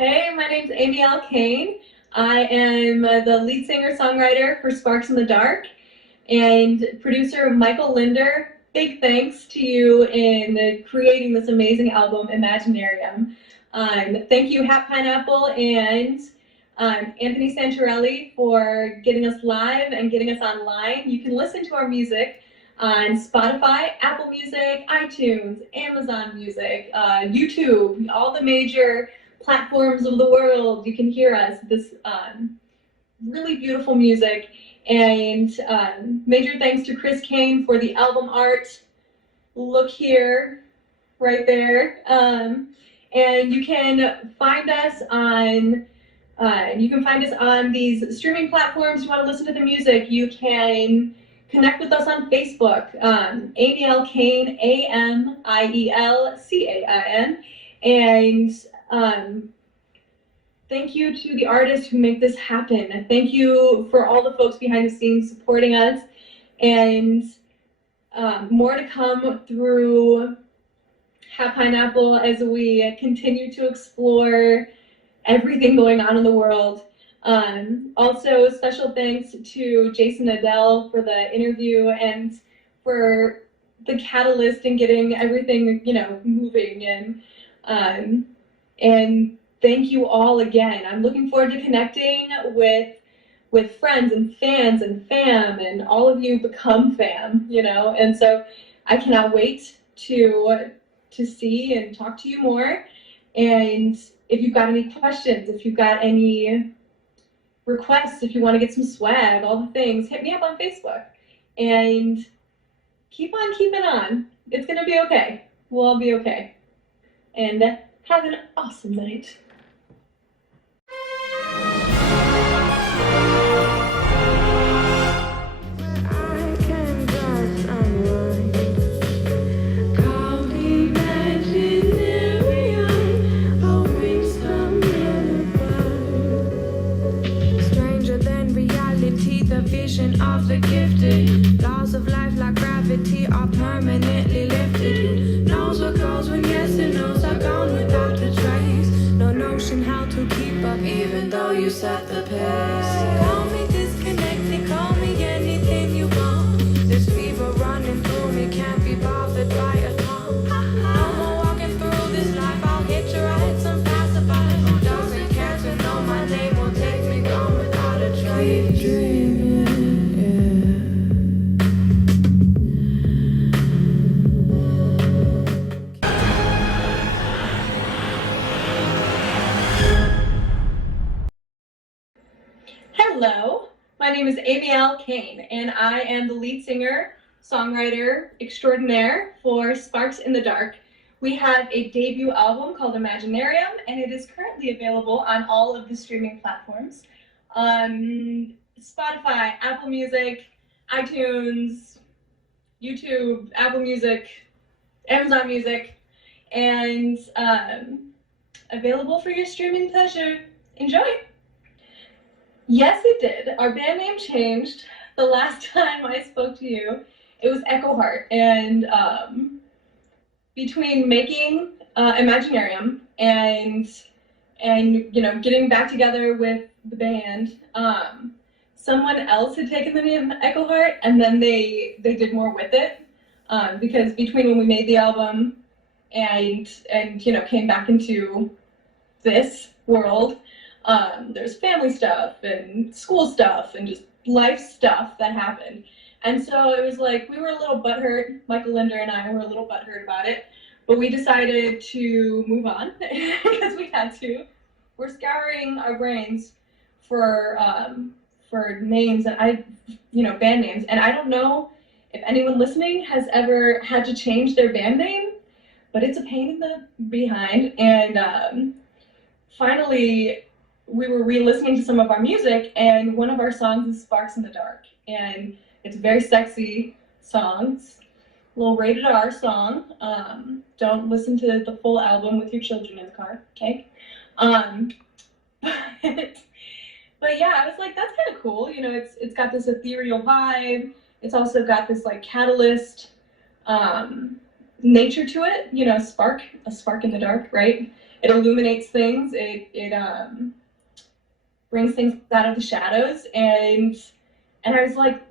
Hey, my name's Amiel Cain. I am the lead singer-songwriter for Sparks in the Dark and producer Michael Linder. Big thanks to you in creating this amazing album, Imaginarium. Thank you, Hat Pineapple and Anthony Santorelli for getting us live and getting us online. You can listen to our music on Spotify, Apple Music, iTunes, Amazon Music, YouTube, all the major platforms of the world. You can hear us. This really beautiful music. And major thanks to Chris Cain for the album art. Look here, right there. And you can find us on these streaming platforms. You want to listen to the music, you can connect with us on Facebook, Amiel Cain, AMIEL CAIN. And thank you to the artists who make this happen. Thank you for all the folks behind the scenes supporting us. And more to come through Hat Pineapple as we continue to explore everything going on in the world. Also, special thanks to Jason Adele for the interview and for the catalyst in getting everything, moving. And thank you all again. I'm looking forward to connecting with friends and fans and fam, and all of you become fam, And so I cannot wait to see and talk to you more. And if you've got any questions, if you've got any requests, if you want to get some swag, all the things, hit me up on Facebook. And keep on keeping on. It's going to be okay. We'll all be okay. And have an awesome night. Vision of the gifted, laws of life like gravity are permanently lifted. Who knows what goes when yes and no's are gone without the trace? No notion how to keep up even though you set the pace. Call me disconnected, call me anything you want. This fever running through me can't be bothered by a tongue. No more walking through this life, I'll hit you right, some passerby who doesn't care to know my name will take me gone without a trace. Hello, my name is Amiel Cain, and I am the lead singer, songwriter extraordinaire for Sparks in the Dark. We have a debut album called Imaginarium, and it is currently available on all of the streaming platforms. Spotify, Apple Music, iTunes, YouTube, Apple Music, Amazon Music, and available for your streaming pleasure. Enjoy! Yes, it did. Our band name changed. The last time I spoke to you, it was Echo Heart. And between making Imaginarium and getting back together with the band, someone else had taken the name Echo Heart, and then they did more with it. Because between when we made the album and came back into this world, there's family stuff and school stuff and just life stuff that happened. And so it was like, we were a little butthurt, Michael Linder and I were a little butthurt about it, but we decided to move on because we had to. We're scouring our brains for names and band names. And I don't know if anyone listening has ever had to change their band name, but it's a pain in the behind. And finally, we were re-listening to some of our music, and one of our songs is Sparks in the Dark. And it's a very sexy song. It's a little rated R song. Don't listen to the full album with your children in the car, okay? But yeah, I was like, that's kind of cool. It's got this ethereal vibe. It's also got this like catalyst nature to it, a spark in the dark, right? it illuminates things. It brings things out of the shadows, and I was like,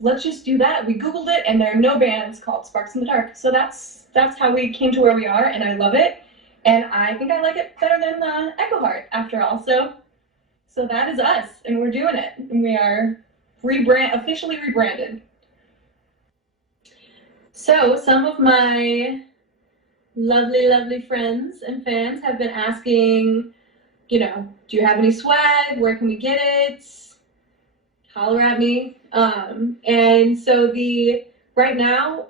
let's just do that. We Googled it, and there are no bands called Sparks in the Dark. So that's how we came to where we are, and I love it. And I think I like it better than Echo Heart, after all. So that is us, and we're doing it, and we are officially rebranded. So some of my lovely friends and fans have been asking, do you have any swag? Where can we get it? Holler at me. And so right now,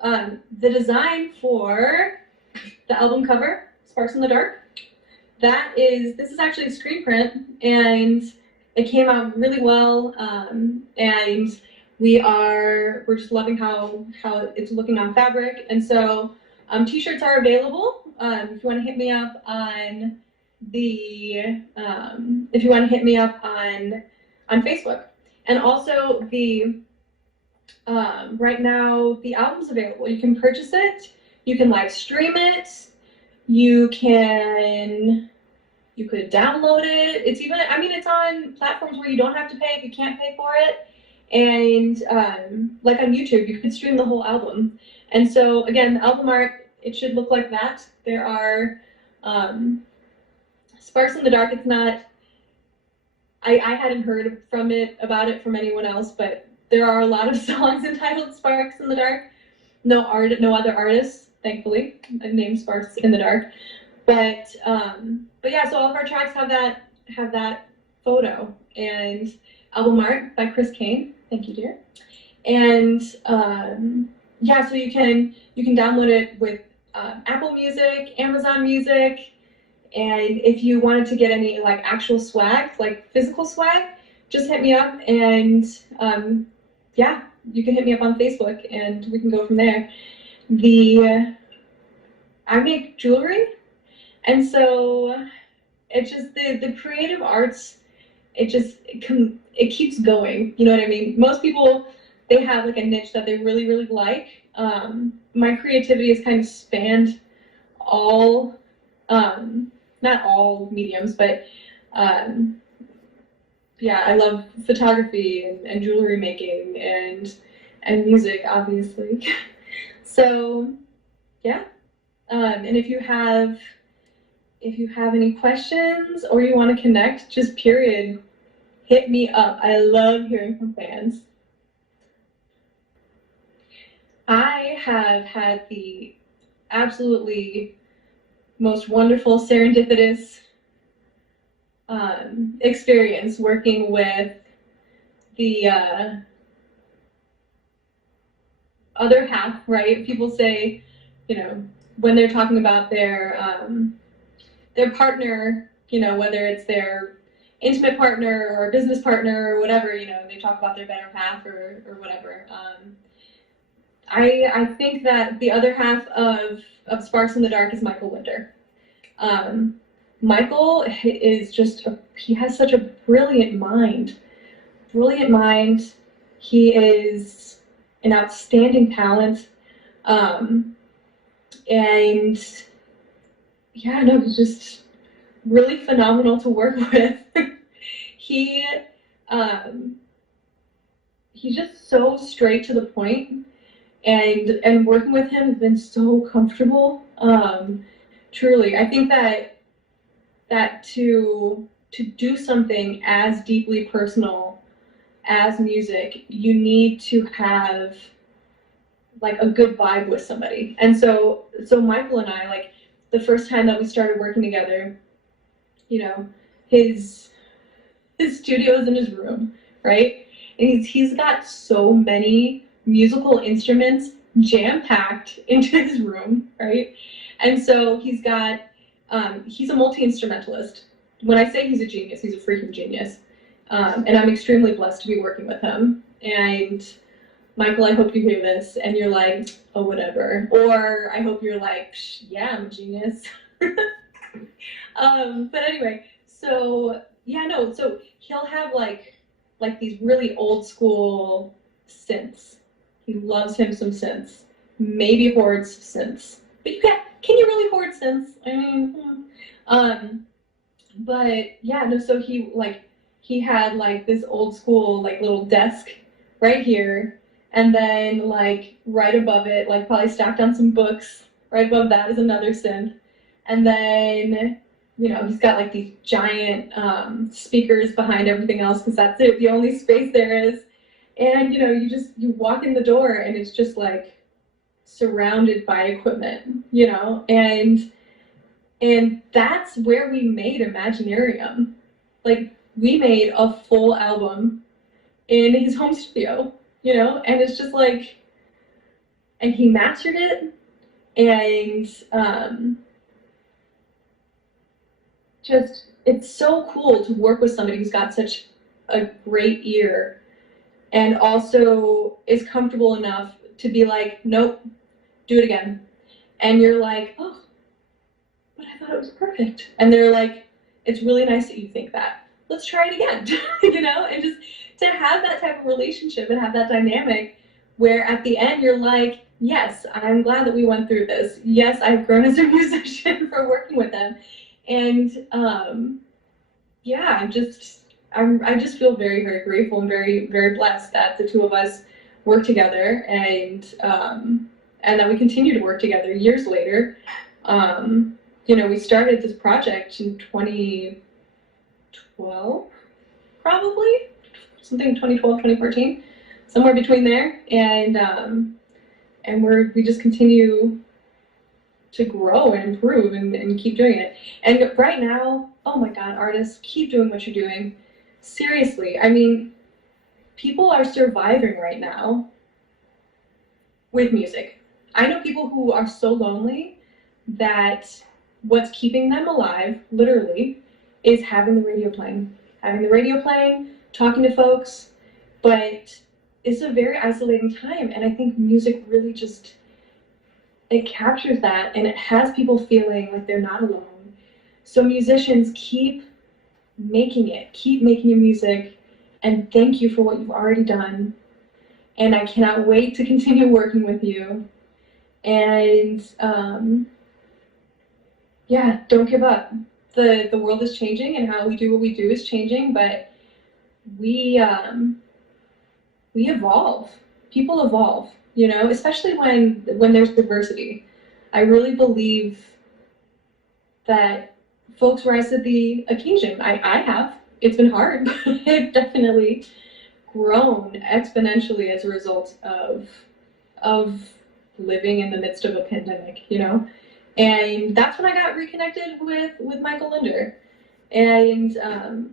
the design for the album cover, Sparks in the Dark, this is actually a screen print, and it came out really well. And we're just loving how it's looking on fabric. And so t-shirts are available. If you want to hit me up on on Facebook. And also right now the album's available. You can purchase it, you can live stream it, you could download it. It's on platforms where you don't have to pay if you can't pay for it. And like on YouTube, you could stream the whole album. And so again, the album art, it should look like that. There are Sparks in the Dark. It's not, I hadn't heard about it from anyone else, but there are a lot of songs entitled Sparks in the Dark. No other artists, thankfully, named Sparks in the Dark. But yeah, so all of our tracks have that photo, and album art by Amiel Cain. Thank you, dear. And yeah, so you can download it with Apple Music, Amazon Music, and if you wanted to get any like actual swag, like physical swag, just hit me up, and yeah, you can hit me up on Facebook, and we can go from there. I make jewelry, and so it's just the creative arts. It keeps going. You know what I mean? Most people, they have like a niche that they really like. My creativity has kind of spanned all, not all mediums, but yeah, I love photography and jewelry making and music, obviously. So yeah, and if you have any questions or you want to connect, just period, hit me up. I love hearing from fans. I have had the absolutely most wonderful serendipitous experience working with the other half, right? People say, when they're talking about their partner, whether it's their intimate partner or business partner or whatever, they talk about their better half or whatever. I think that the other half of Sparks in the Dark is Michael Winter. Michael is he has such a brilliant mind. He is an outstanding talent. And yeah, no, he's just really phenomenal to work with. He's just so straight to the point, and working with him has been so comfortable. Truly, I think that to do something as deeply personal as music, you need to have like a good vibe with somebody. And so Michael and I, like the first time that we started working together, his studio is in his room, right? And he's got so many musical instruments jam-packed into his room, right? And so he's a multi-instrumentalist. When I say he's a genius, he's a freaking genius. And I'm extremely blessed to be working with him. And Michael, I hope you hear this and you're like, oh, whatever. Or I hope you're like, yeah, I'm a genius. But anyway, so yeah, no, so he'll have like these really old school synths. He loves him some synths. Maybe hoards synths. But can you really hoard synths? I mean, But yeah, no, so he had like this old school like little desk right here, and then like right above it, like probably stacked on some books. Right above that is another synth, and then he's got like these giant speakers behind everything else because that's it, the only space there is. And you walk in the door and it's just like surrounded by equipment, and that's where we made Imaginarium. Like, we made a full album in his home studio, and it's just like, and he mastered it, and just, it's so cool to work with somebody who's got such a great ear and also is comfortable enough to be like, nope, do it again. And you're like, oh, but I thought it was perfect. And they're like, it's really nice that you think that. Let's try it again, and just to have that type of relationship and have that dynamic where at the end you're like, yes, I'm glad that we went through this. Yes, I've grown as a musician for working with them. And yeah, I just feel very, very grateful and very, very blessed that the two of us work together and that we continue to work together years later. We started this project in 2012, probably, something 2012, 2014, somewhere between there, and we just continue to grow and improve and keep doing it. And right now, oh my God, artists, keep doing what you're doing. Seriously, I mean, people are surviving right now with music. I know people who are so lonely that what's keeping them alive, literally, is having the radio playing. Having the radio playing, talking to folks, but it's a very isolating time, and I think music really just, it captures that, and it has people feeling like they're not alone. So musicians, keep making your music, and thank you for what you've already done. And I cannot wait to continue working with you. And yeah, don't give up. The world is changing, and how we do what we do is changing, but we evolve. People evolve, especially when there's diversity. I really believe that folks rise to the occasion. I have. It's been hard, but I've definitely grown exponentially as a result of living in the midst of a pandemic, And that's when I got reconnected with Michael Linder. And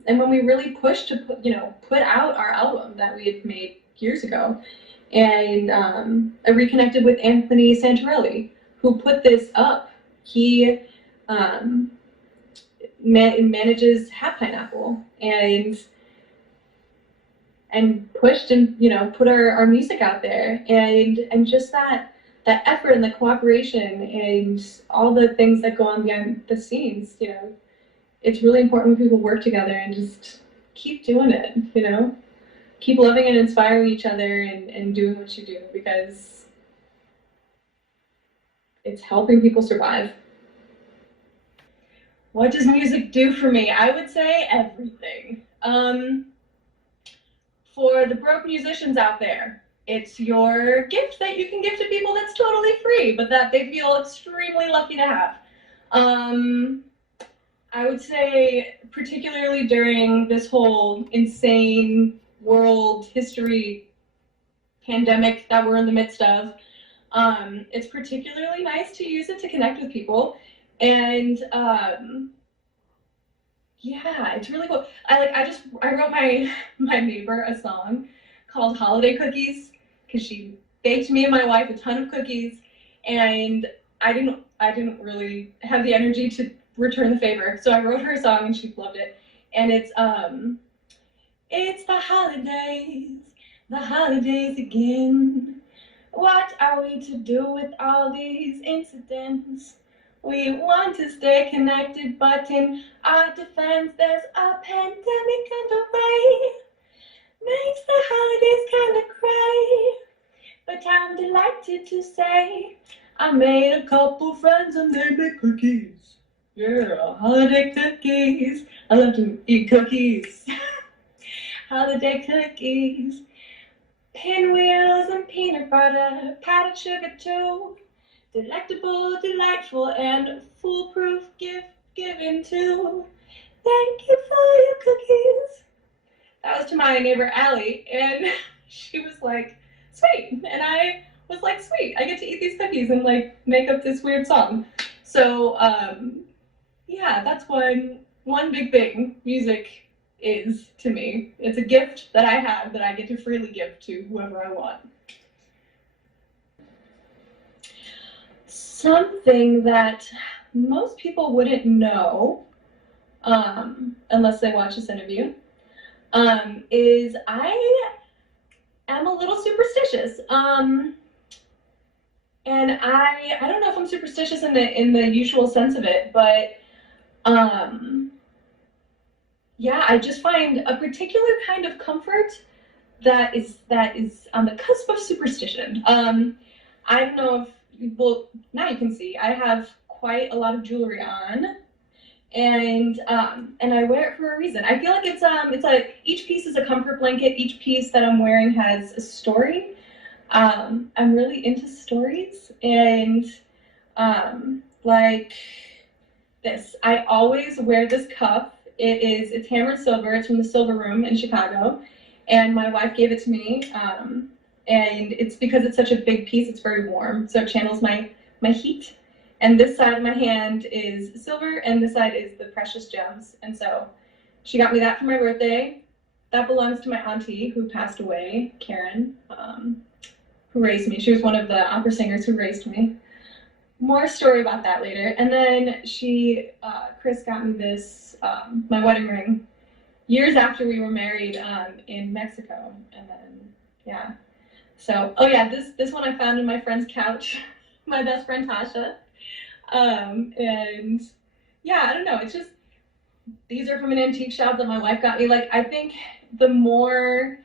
when we really pushed to put out our album that we had made years ago. And I reconnected with Anthony Santorelli, who put this up. He manages Hat Pineapple and pushed and put our music out there, and just that effort and the cooperation and all the things that go on behind the scenes. It's really important when people work together and just keep doing it. Keep loving and inspiring each other and doing what you do, because it's helping people survive. What does music do for me? I would say everything. For the broke musicians out there, it's your gift that you can give to people that's totally free, but that they feel extremely lucky to have. I would say, particularly during this whole insane world history pandemic that we're in the midst of, it's particularly nice to use it to connect with people. And yeah, it's really cool. I wrote my neighbor a song called Holiday Cookies, because she baked me and my wife a ton of cookies, and I didn't really have the energy to return the favor. So I wrote her a song and she loved it. And it's the holidays again. What are we to do with all these incidents? We want to stay connected, but in our defense, there's a pandemic underway. Makes the holidays kinda cray. But I'm delighted to say I made a couple friends and they make cookies. Yeah, holiday cookies. I love to eat cookies. Holiday cookies. Pinwheels and peanut butter, powdered sugar too. Delectable, delightful, and foolproof gift given to. Thank you for your cookies. That was to my neighbor Allie, and she was like, sweet. And I was like, sweet, I get to eat these cookies and like make up this weird song. So yeah, that's one big thing music is to me. It's a gift that I have that I get to freely give to whoever I want. Something that most people wouldn't know, unless they watch this interview, is I am a little superstitious. And I don't know if I'm superstitious in the usual sense of it, but yeah, I just find a particular kind of comfort that is on the cusp of superstition. I don't know if, well, now you can see I have quite a lot of jewelry on, and I wear it for a reason. I feel like it's like each piece is a comfort blanket. Each piece that I'm wearing has a story. I'm really into stories, and like this, I always wear this cuff. It's hammered silver. It's from the Silver Room in Chicago, and my wife gave it to me. And it's because it's such a big piece. It's very warm, so it channels my heat. And this side of my hand is silver, and this side is the precious gems. And so she got me that for my birthday. That belongs to my auntie who passed away, Karen, who raised me. She was one of the opera singers who raised me. More story about that later. And then Chris got me this, my wedding ring, years after we were married in Mexico. And then, yeah. So, oh yeah, this one I found in my friend's couch, my best friend Tasha. And yeah, I don't know, it's just, these are from an antique shop that my wife got me. Like, I think the more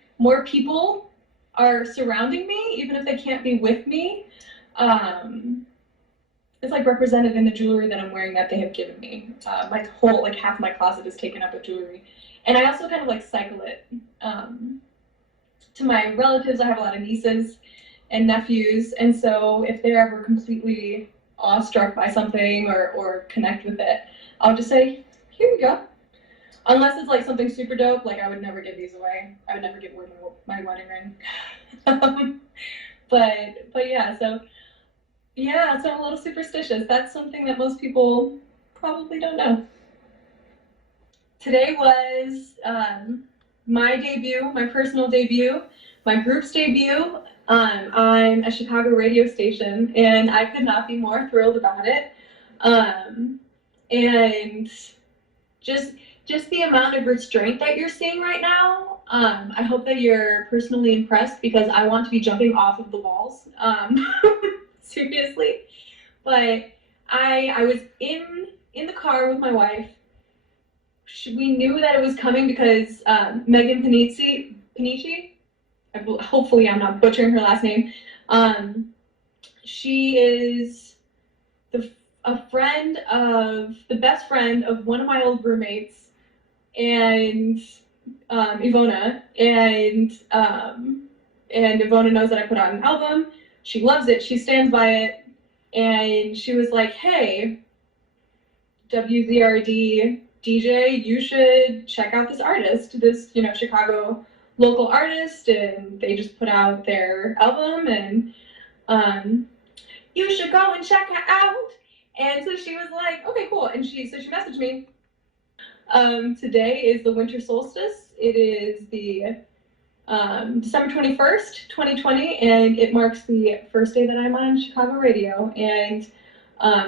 people are surrounding me, even if they can't be with me, it's like represented in the jewelry that I'm wearing that they have given me. My whole, like half my closet is taken up with jewelry. And I also kind of like cycle it. To my relatives, I have a lot of nieces and nephews, and so if they're ever completely awestruck by something or connect with it, I'll just say, here you go. Unless it's like something super dope, like I would never give these away. I would never give away my wedding ring. But yeah, so I'm a little superstitious. That's something that most people probably don't know. Today was my debut, my personal debut, my group's debut on a Chicago radio station, and I could not be more thrilled about it. And just the amount of restraint that you're seeing right now, I hope that you're personally impressed, because I want to be jumping off of the walls, seriously. But I was in the car with my wife. We knew that it was coming because Megan Panici, hopefully I'm not butchering her last name, she is the best friend of one of my old roommates, and Ivona, and Ivona knows that I put out an album. She loves it, she stands by it, and she was like, hey, WZRD DJ, you should check out this artist, this, Chicago local artist, and they just put out their album, and you should go and check it out. And so she was like, okay, cool. And she messaged me. Today is the winter solstice. It is the December 21st, 2020, and it marks the first day that I'm on Chicago radio. And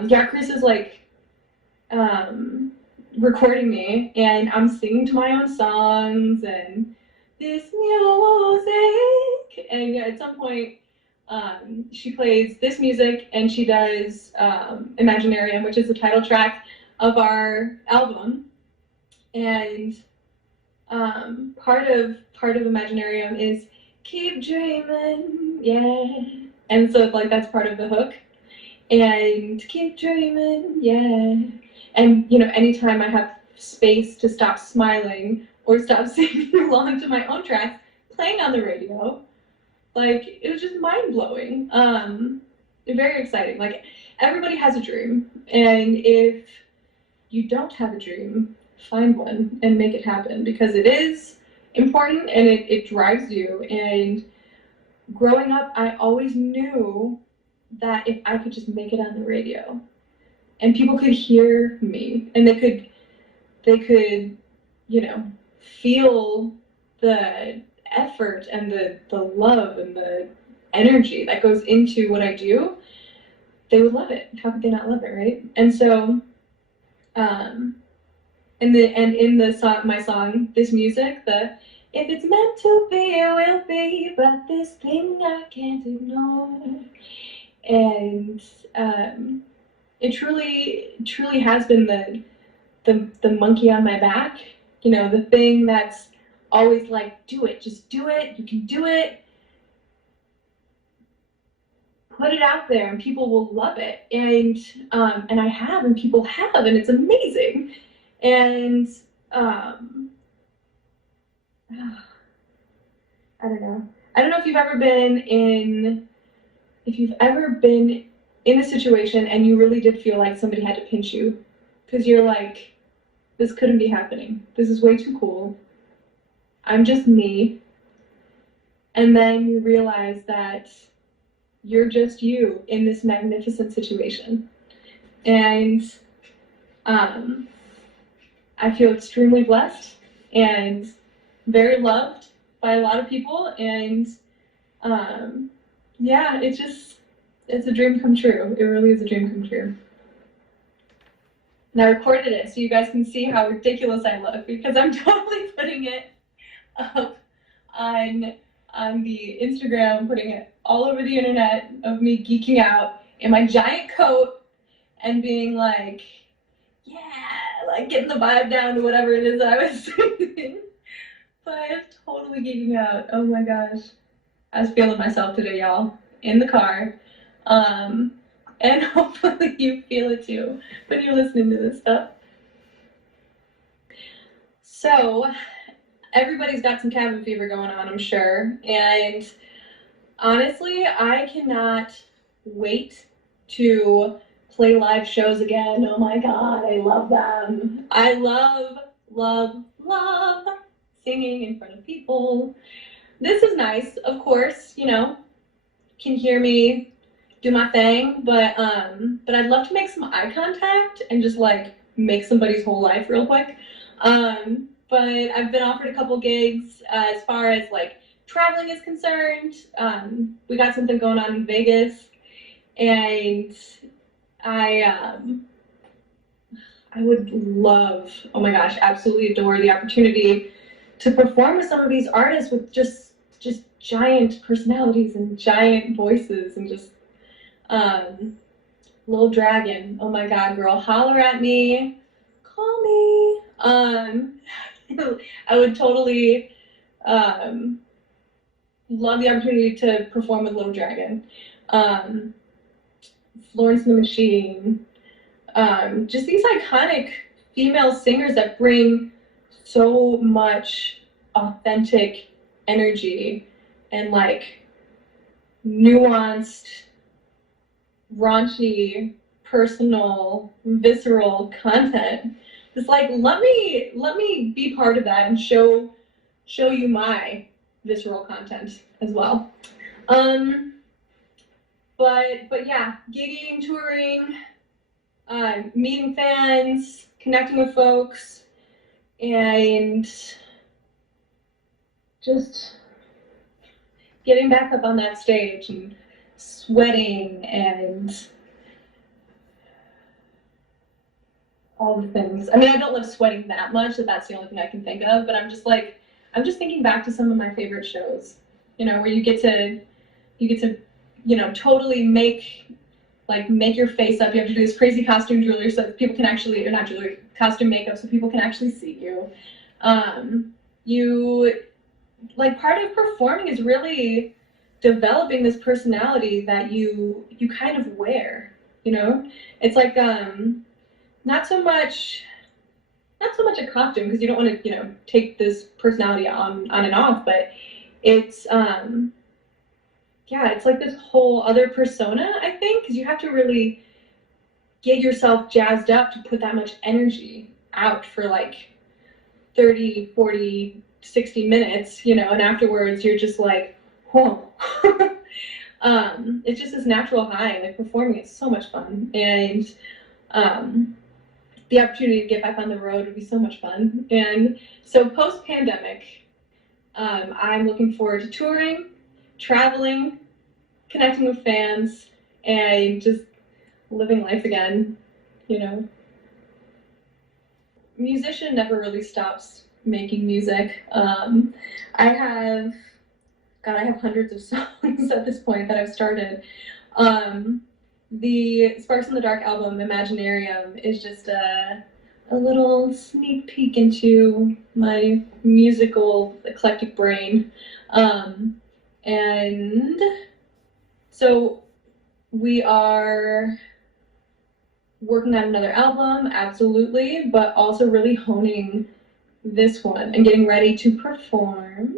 yeah, Chris is like recording me, and I'm singing to my own songs and this music. And yeah, at some point, she plays this music, and she does Imaginarium, which is the title track of our album. And part of Imaginarium is keep dreaming, yeah. And so like that's part of the hook. And keep dreaming, yeah. And, you know, anytime I have space to stop smiling or stop singing along to my own tracks, playing on the radio, like, it was just mind-blowing. Very exciting. Like, everybody has a dream, and if you don't have a dream, find one and make it happen, because it is important and it drives you. And growing up, I always knew that if I could just make it on the radio and people could hear me and they could, you know, feel the effort and the love and the energy that goes into what I do, they would love it. How could they not love it, right? And so, in the song, my song, this music, the if it's meant to be, it will be, but this thing I can't ignore. And it truly has been the monkey on my back, you know, the thing that's always like, do it, just do it, you can do it. Put it out there and people will love it. And I have, and people have, and it's amazing. And I don't know if you've ever been in a situation and you really did feel like somebody had to pinch you, because you're like, this couldn't be happening. This is way too cool. I'm just me. And then you realize that you're just you in this magnificent situation. And I feel extremely blessed and very loved by a lot of people. And yeah, it's a dream come true. It really is a dream come true. And I recorded it so you guys can see how ridiculous I look, because I'm totally putting it up on the Instagram, putting it all over the internet of me geeking out in my giant coat and being like, yeah, like getting the vibe down to whatever it is I was singing. But I'm totally geeking out. Oh my gosh. I was feeling myself today, y'all, in the car. And hopefully you feel it too when you're listening to this stuff. So, everybody's got some cabin fever going on, I'm sure. And honestly, I cannot wait to play live shows again. Oh my God, I love them. I love singing in front of people. This is nice, of course, you know, can hear me do my thing, but I'd love to make some eye contact and just like make somebody's whole life real quick. But I've been offered a couple gigs as far as like traveling is concerned. We got something going on in Vegas, and I would love, oh my gosh, absolutely adore the opportunity to perform with some of these artists with just giant personalities and giant voices, and just Lil Dragon, oh my God, girl, holler at me, call me. I would totally love the opportunity to perform with Lil Dragon. Florence and the Machine, just these iconic female singers that bring so much authentic energy and like nuanced, raunchy, personal, visceral content. Just like, let me be part of that and show you my visceral content as well. But yeah, gigging, touring, meeting fans, connecting with folks, and just getting back up on that stage and sweating and all the things. I mean, I don't love sweating that much, that's the only thing I can think of, but I'm just thinking back to some of my favorite shows, you know, where you get to, you know, totally make your face up. You have to do this crazy costume jewelry so that people can actually, or not jewelry, costume makeup so people can actually see you. Like, part of performing is really developing this personality that you kind of wear, you know? It's like, not so much a costume, because you don't want to, take this personality on and off, but it's yeah, it's like this whole other persona, I think, because you have to really get yourself jazzed up to put that much energy out for like 30, 40, 60 minutes, and afterwards you're just like, whoa. It's just this natural high. Like, performing is so much fun, and the opportunity to get back on the road would be so much fun. And so post-pandemic, I'm looking forward to touring, traveling, connecting with fans, and just living life again, Musician never really stops making music. I have hundreds of songs at this point that I've started. The Sparks in the Dark album, Imaginarium, is just a little sneak peek into my musical eclectic brain. And so we are working on another album, absolutely, but also really honing this one and getting ready to perform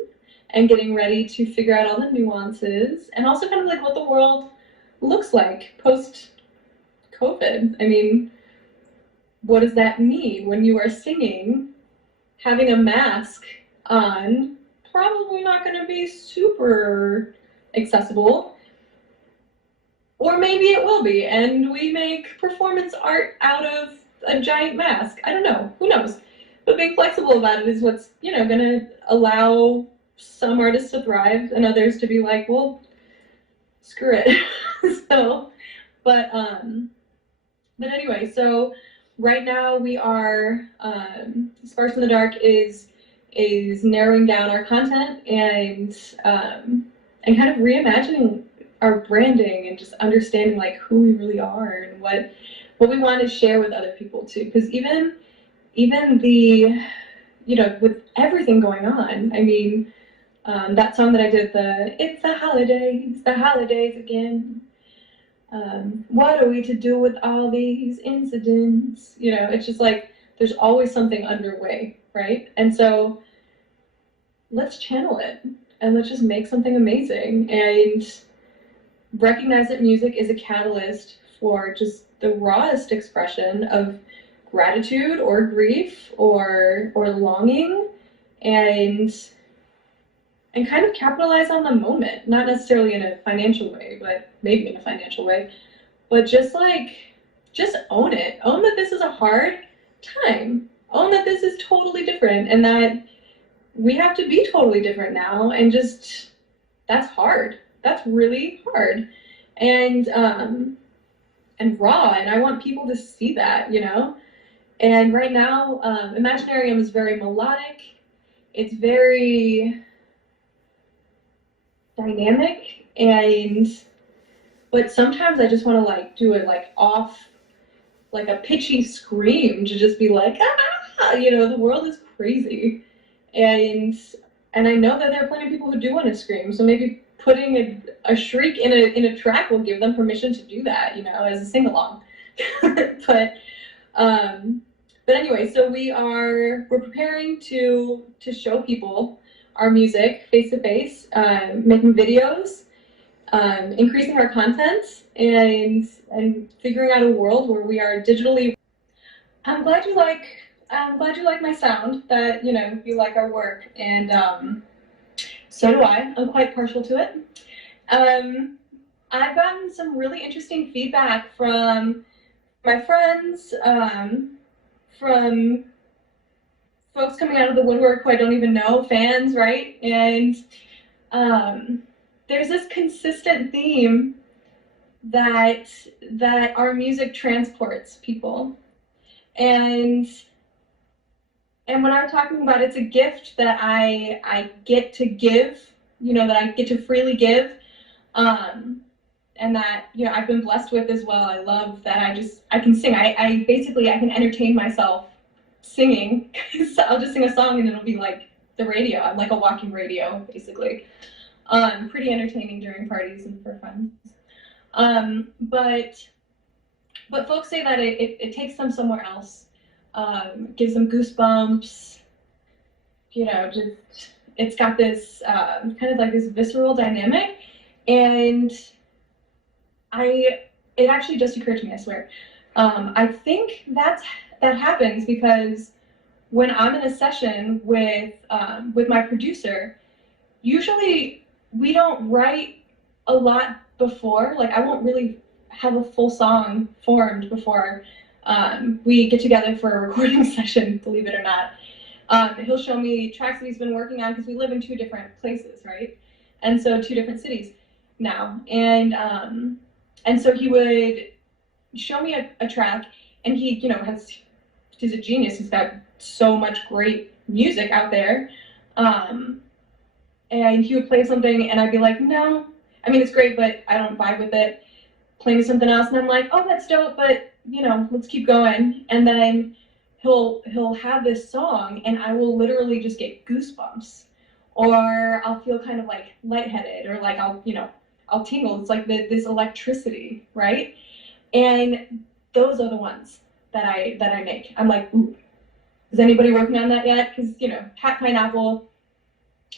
and getting ready to figure out all the nuances, and also kind of like what the world looks like post-COVID. I mean, what does that mean when you are singing, having a mask on? Probably not going to be super accessible, or maybe it will be, and we make performance art out of a giant mask. I don't know, who knows? But being flexible about it is what's, going to allow some artists to thrive and others to be like, well, screw it. But anyway, so right now we are, Sparks in the Dark is narrowing down our content and kind of reimagining our branding and just understanding like who we really are and what we want to share with other people too. Because even the, with everything going on, I mean, that song that I did, it's the holidays again. What are we to do with all these incidents? It's just like there's always something underway, right? And so let's channel it and let's just make something amazing and recognize that music is a catalyst for just the rawest expression of gratitude or grief or longing, and kind of capitalize on the moment, not necessarily in a financial way, but maybe in a financial way, but just own it. Own that this is a hard time. Own that this is totally different and that we have to be totally different now, and just, that's hard. That's really hard. And raw, and I want people to see that, And right now, Imaginarium is very melodic. It's very dynamic, but sometimes I just want to like do it like off, like a pitchy scream to just be like, the world is crazy, and I know that there are plenty of people who do want to scream, so maybe putting a shriek in a track will give them permission to do that, as a sing-along. But anyway, so we're preparing to show people our music face to face, making videos, increasing our content, and figuring out a world where we are digitally. I'm glad you like my sound, that you like our work, and so do I. I'm quite partial to it. I've gotten some really interesting feedback from my friends, from folks coming out of the woodwork who I don't even know, fans, right? And there's this consistent theme that our music transports people. And when I'm talking about it's a gift that I get to give, that I get to freely give, and that, I've been blessed with as well. I love that I can sing. I basically, I can entertain myself singing. So I'll just sing a song and it'll be like the radio. I'm like a walking radio, basically. Pretty entertaining during parties and for fun. But But folks say that it takes them somewhere else, gives them goosebumps, just it's got this kind of like this visceral dynamic. And it actually just occurred to me, I swear. I think that happens because when I'm in a session with my producer, usually we don't write a lot before. Like, I won't really have a full song formed before we get together for a recording session, believe it or not. He'll show me tracks that he's been working on, because we live in 2 different places, right? And so 2 different cities now. And so he would show me a track, and he, he's a genius. He's got so much great music out there. And he would play something, and I'd be like, no, I mean, it's great, but I don't vibe with it. Play me something else, and I'm like, oh, that's dope, but, let's keep going. And then he'll have this song, and I will literally just get goosebumps, or I'll feel kind of like lightheaded, or like I'll tingle. It's like this electricity, right? And those are the ones that I make. I'm like, ooh, is anybody working on that yet? Because Hat Pineapple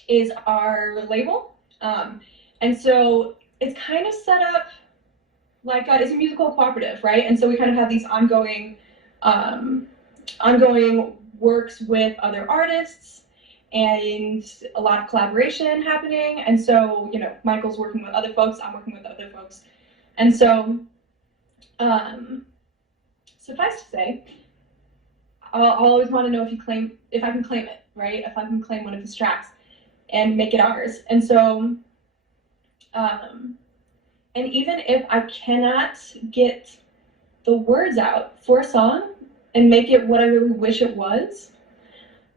is our label, and so it's kind of set up like it's a musical cooperative, right? And so we kind of have these ongoing works with other artists, and a lot of collaboration happening. And so, Michael's working with other folks, I'm working with other folks. And so, suffice to say, I'll always want to know if I can claim it, right? If I can claim one of his tracks and make it ours. And so, and even if I cannot get the words out for a song and make it what I really wish it was,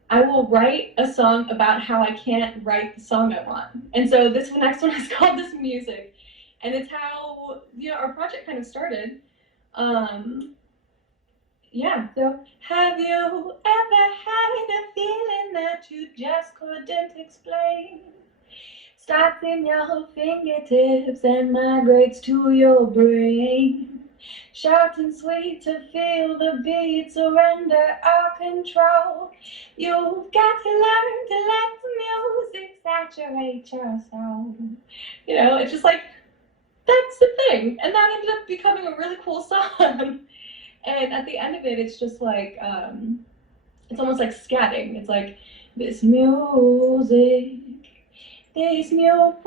I will write a song about how I can't write the song I want. And so this next one is called This Music. And it's how, our project kind of started. Yeah, so have you ever had a feeling that you just couldn't explain? Starts in your fingertips and migrates to your brain. Short and sweet to feel the beat, surrender all control. You've got to learn to let the music saturate your soul. It's just like, that's the thing. And that ended up becoming a really cool song. And at the end of it, it's just like, it's almost like scatting. It's like, this music, this music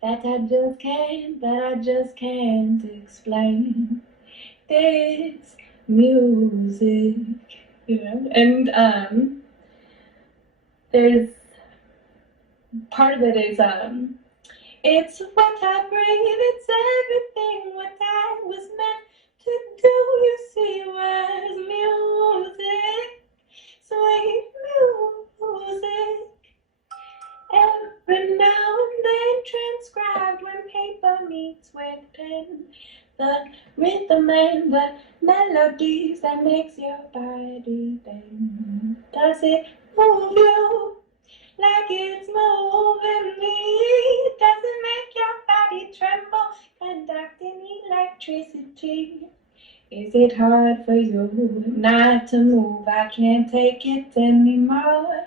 that I just can't explain. This music, and there's part of it is it's what I breathe, it's everything what I was meant to do. You see, where's music, sweet music, every now and then transcribed when paper meets with pen. The rhythm and the melodies that makes your body bend. Does it move you like it's moving me? Does it make your body tremble, conducting electricity? Is it hard for you not to move? I can't take it anymore.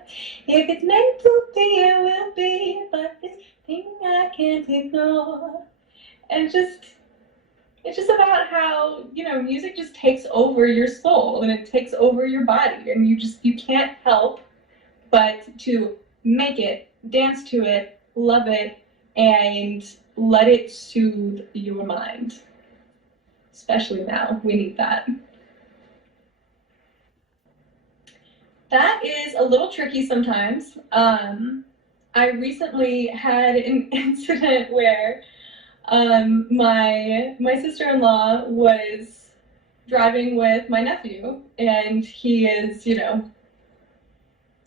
If it's meant to be, it will be, but this thing I can't ignore. And it's just about how, music just takes over your soul, and it takes over your body, and you can't help but to make it, dance to it, love it, and let it soothe your mind. Especially now, we need that. That is a little tricky sometimes. I recently had an incident where my sister-in-law was driving with my nephew, and he is,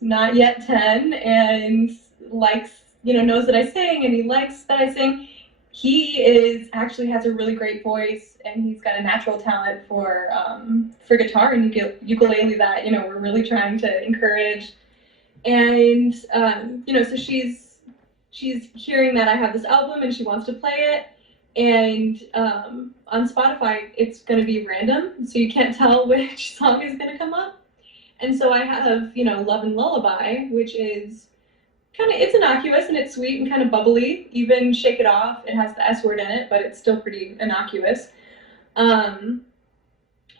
not yet 10, and likes, knows that I sing, and he likes that I sing. He actually has a really great voice, and he's got a natural talent for guitar and ukulele that, we're really trying to encourage. And, so she's hearing that I have this album and she wants to play it. And on Spotify, it's going to be random, so you can't tell which song is going to come up. And so I have, Love and Lullaby, which is it's innocuous and it's sweet and kind of bubbly. Even Shake It Off, it has the S word in it, but it's still pretty innocuous. But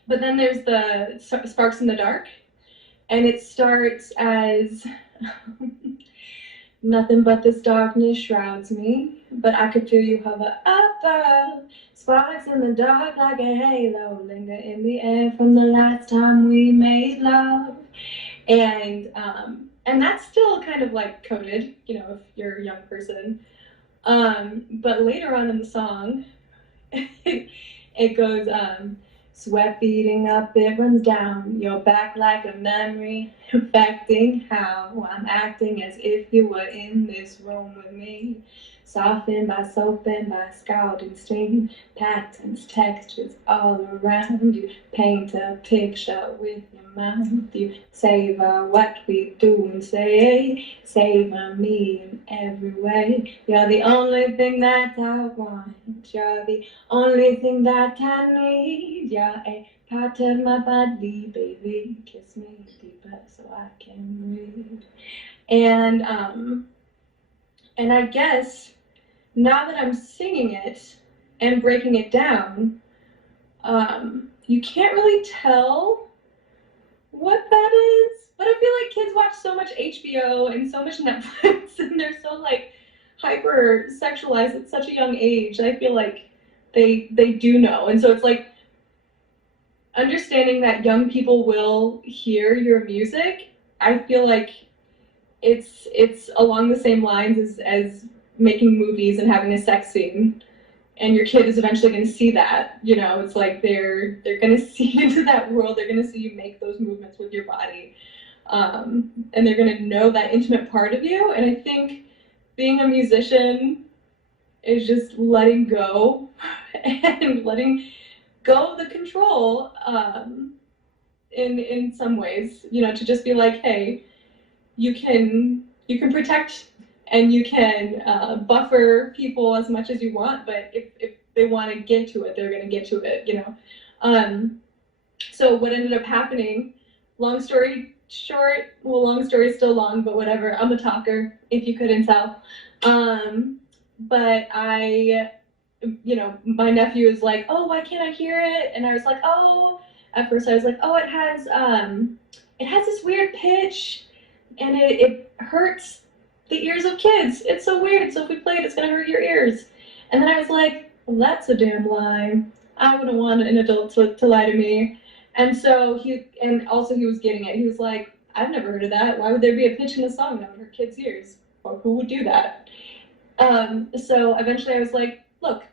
then there's the Sparks in the Dark, and it starts as nothing but this darkness shrouds me, but I could feel you hover above. Sparks in the dark like a halo linger in the air from the last time we made love. And that's still kind of like coded, if you're a young person. But later on in the song, it goes, sweat beating up, it runs down your back like a memory, affecting how I'm acting as if you were in this room with me. Softened by soap and by scalding steam, patterns, textures all around you. Paint a picture with your mouth. You savor what we do and say. Savor me in every way. You're the only thing that I want. You're the only thing that I need. You're a part of my body, baby. Kiss me deeper so I can breathe. And I guess now that I'm singing it and breaking it down, you can't really tell what that is. But I feel like kids watch so much HBO and so much Netflix, and they're so like hyper sexualized at such a young age. I feel like they do know. And so it's like understanding that young people will hear your music. I feel like it's along the same lines as making movies and having a sex scene, and your kid is eventually going to see that. It's like they're going to see into that world. They're going to see you make those movements with your body, and they're going to know that intimate part of you. And I think being a musician is just letting go and letting go of the control in some ways, to just be like, hey, you can protect and you can buffer people as much as you want, but if they want to get to it, they're going to get to it, So what ended up happening, long story short, well, long story is still long, but whatever, I'm a talker, if you couldn't tell. But my nephew was like, oh, why can't I hear it? And I was like, at first I was like, it has this weird pitch, and it hurts the ears of kids. It's so weird. So if we play it, it's going to hurt your ears. And then I was like, well, that's a damn lie. I wouldn't want an adult to lie to me. And so he was getting it. He was like, I've never heard of that. Why would there be a pitch in a song that would hurt kids' ears? Or who would do that? So eventually I was like, look,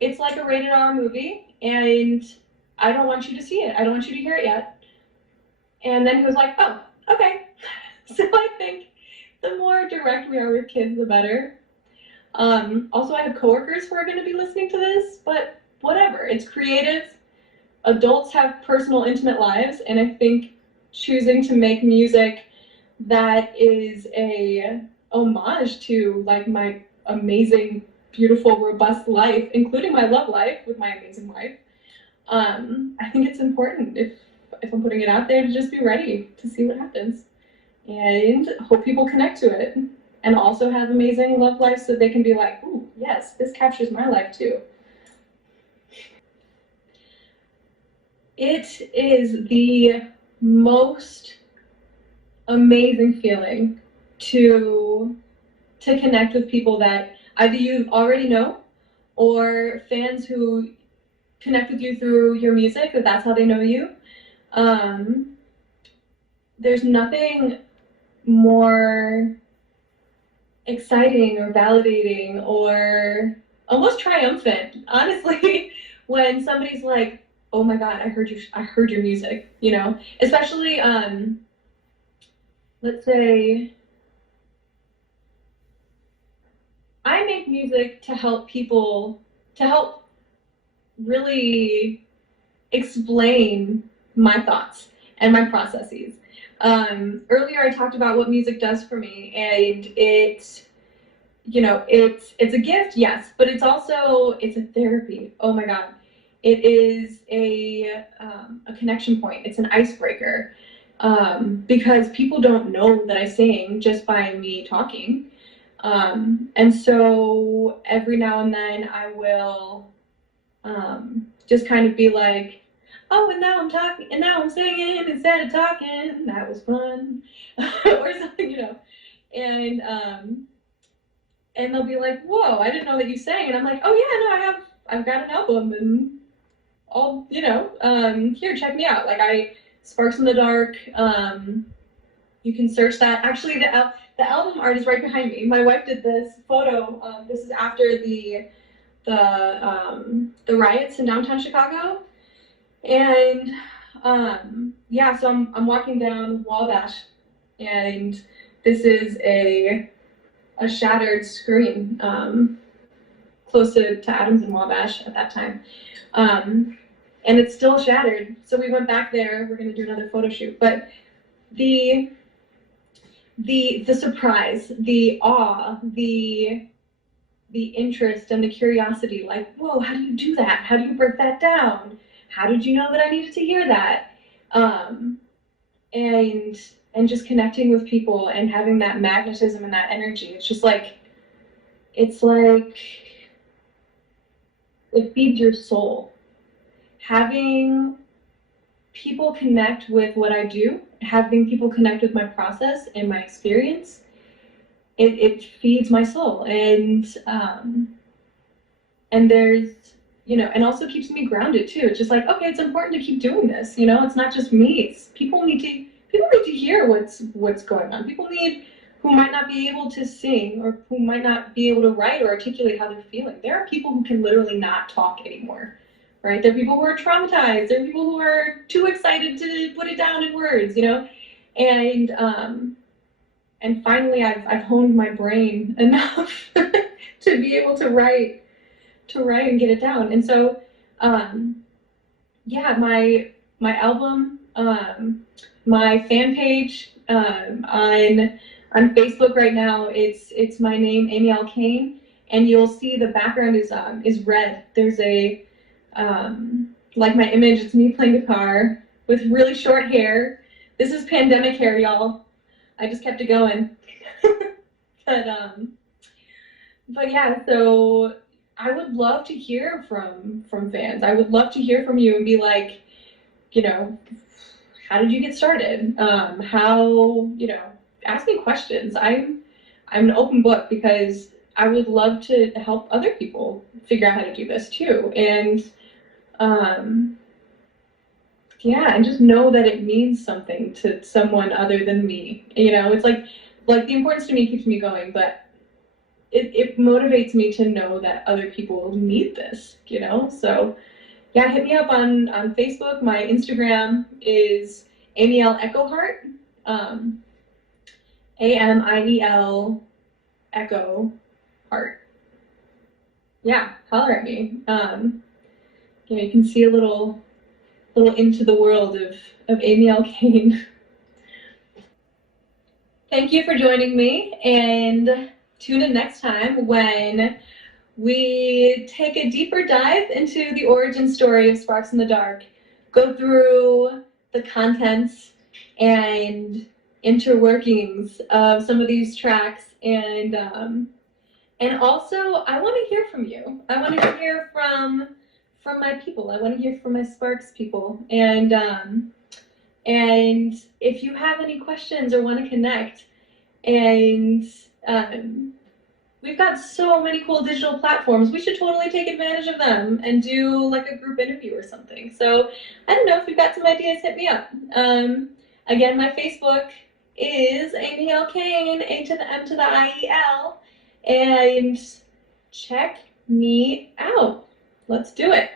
it's like a rated R movie, and I don't want you to see it. I don't want you to hear it yet. And then he was like, oh, okay. So I think the more direct we are with kids, the better. Also, I have coworkers who are going to be listening to this, but whatever. It's creative. Adults have personal, intimate lives, and I think choosing to make music that is a homage to like my amazing, beautiful, robust life, including my love life with my amazing wife. I think it's important if I'm putting it out there to just be ready to see what happens. And hope people connect to it, and also have amazing love lives so they can be like, ooh, yes, this captures my life too. It is the most amazing feeling to connect with people that either you already know, or fans who connect with you through your music, that's how they know you. There's nothing more exciting or validating or almost triumphant, honestly, when somebody's like, oh my God, I heard your music, especially, let's say I make music to help really explain my thoughts and my processes. Earlier I talked about what music does for me, and it's a gift, yes, but it's also it's a therapy. Oh my God, it is a connection point. It's an icebreaker, because people don't know that I sing just by me talking, and so every now and then I will just kind of be like, oh, and now I'm talking, and now I'm singing instead of talking. That was fun, or something. And they'll be like, whoa, I didn't know that you sang. And I'm like, oh yeah, no, I've got an album, and all, here, check me out. Like, Sparks in the Dark, you can search that. Actually, the album art is right behind me. My wife did this photo. This is after the riots in downtown Chicago. And yeah, so I'm walking down Wabash, and this is a shattered screen, close to Adams and Wabash at that time. And it's still shattered. So we went back there. We're gonna do another photo shoot. But the surprise, the awe, the interest and the curiosity, like, whoa, how do you do that? How do you break that down? How did you know that I needed to hear that? And just connecting with people and having that magnetism and that energy. It's like it feeds your soul. Having people connect with what I do, having people connect with my process and my experience, it feeds my soul. And there's, and also keeps me grounded too. It's just like, okay, it's important to keep doing this. It's not just me. It's people need to hear what's going on. People who might not be able to sing, or who might not be able to write or articulate how they're feeling. There are people who can literally not talk anymore, right? There are people who are traumatized. There are people who are too excited to put it down in words, and finally I've honed my brain enough to be able to write and get it down. And so, yeah, my album, my fan page, on Facebook right now, it's my name, Amiel Cain, and you'll see the background is red. There's a like my image, it's me playing guitar with really short hair. This is pandemic hair, y'all. I just kept it going. But yeah, so I would love to hear from fans. I would love to hear from you and be like, how did you get started? How, ask me questions. I'm an open book, because I would love to help other people figure out how to do this too. And yeah, and just know that it means something to someone other than me. It's like the importance to me keeps me going, but it motivates me to know that other people need this, So yeah, hit me up on Facebook. My Instagram is Amiel Echoheart, AMIEL Echo Heart. Yeah, holler at me. You can see a little into the world of Amiel Cain. Thank you for joining me, and tune in next time when we take a deeper dive into the origin story of Sparks in the Dark, go through the contents and interworkings of some of these tracks, and also I want to hear from you. I want to hear from my people. I want to hear from my Sparks people, and if you have any questions or want to connect, and we've got so many cool digital platforms. We should totally take advantage of them and do like a group interview or something. So I don't know, if you've got some ideas, hit me up. Again, my Facebook is Amiel Cain, A to the M to the IEL, and check me out. Let's do it.